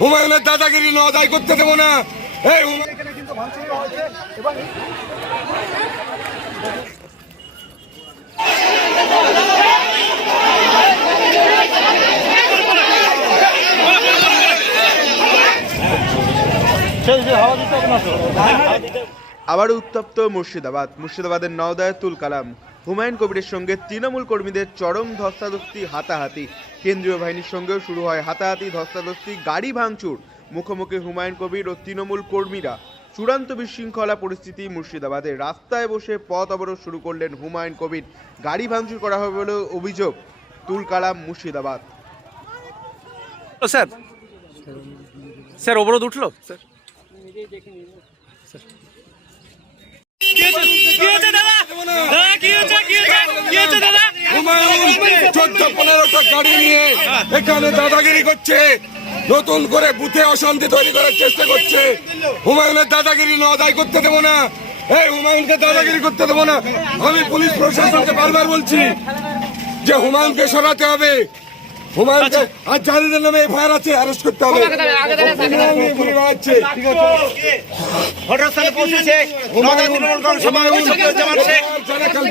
হুমায়ুনের দাদাগিরি আদায় করতে দেবো না। এই আবারও উত্তপ্ত মুর্শিদাবাদের নওদায় তুল কালাম। হুমায়ুন কবিরের সঙ্গে তৃণমূল কর্মীদের চরম ধস্তাধস্তি, হাতাহাতি। কেন্দ্রীয় বাহিনীর সঙ্গেও শুরু হয় হাতাহাতি, ধস্তাধস্তি, গাড়ি ভাঙচুর। মুখোমুখি হুমায়ুন কবির ও তৃণমূল কর্মীরা। চূড়ান্ত বিশৃঙ্খলা পরিস্থিতি মুর্শিদাবাদে। রাস্তায় বসে পথ অবরোধ শুরু করলেন হুমায়ুন কবির। গাড়ি ভাঙচুর করা হবে বলে অভিযোগ। তুল কালাম মুর্শিদাবাদ। স্যার স্যার অবরোধ উঠলো স্যার। হুমায়ুন 14-15টা গাড়ি নিয়ে এখানে দাদাগিরি করছে, নতুন করে বুথে অশান্তি তৈরি করার চেষ্টা করছে। হুমায়ুনের দাদাগিরি আদায় করতে দেবো না। এই হুমায়ুনকে দাদাগিরি করতে দেবো না। আমি পুলিশ প্রশাসনকে বারবার বলছি যে হুমায়ুনকে সরাতে হবে। হুমায়ুনকে আর যাদের নামে এফআইআর আছে অ্যারেস্ট করতে হবে।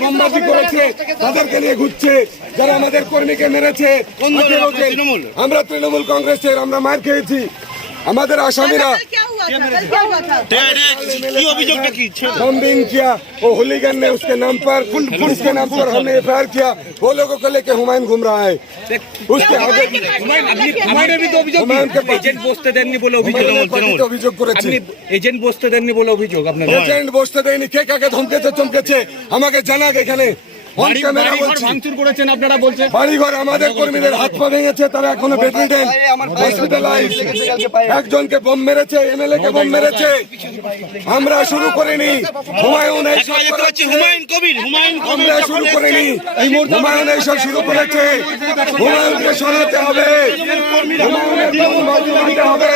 বোমবাজি করেছে তাদেরকে নিয়ে ঘুরছে, যারা আমাদের কর্মীকে মেরেছে। আমরা তৃণমূল কংগ্রেসের, আমরা মার খেয়েছি। আমাদের আসামিরা बॉम्बिंग किया, वो होलीगन ने उसके नाम पर हमने एफआईआर किया। वो लोगों को लेके हुमायूं घूम रहा है। उसके आगे এজেন্ট বসতে দেননি বলে অভিযোগ করেছে। এজেন্ট বসতে দেননি বলে অভিযোগ। আপনার এজেন্ট বসতে দেয়নি। কে কাকে ধমকেছে চমকেছে আমাকে জানাক। এখানে ভাঙচুর করেছেন আপনারা বলছেন। বাড়িঘর আমাদের কর্মীদের হাত পা ভেঙেছে, তারা এখনো বেডরিডেন, হসপিটালাইজ। একজনকে বোম মেরেছে, এমএলএ কে বোম মেরেছে। আমরা শুরু করিনি। হুমায়ুন আমরা শুরু করিনি। হুমায়ুন এইসব শুরু করেছে। হুমায়ুনকে সরাতে হবে। হুমায়ুনের বোম বাজি মারতে হবে।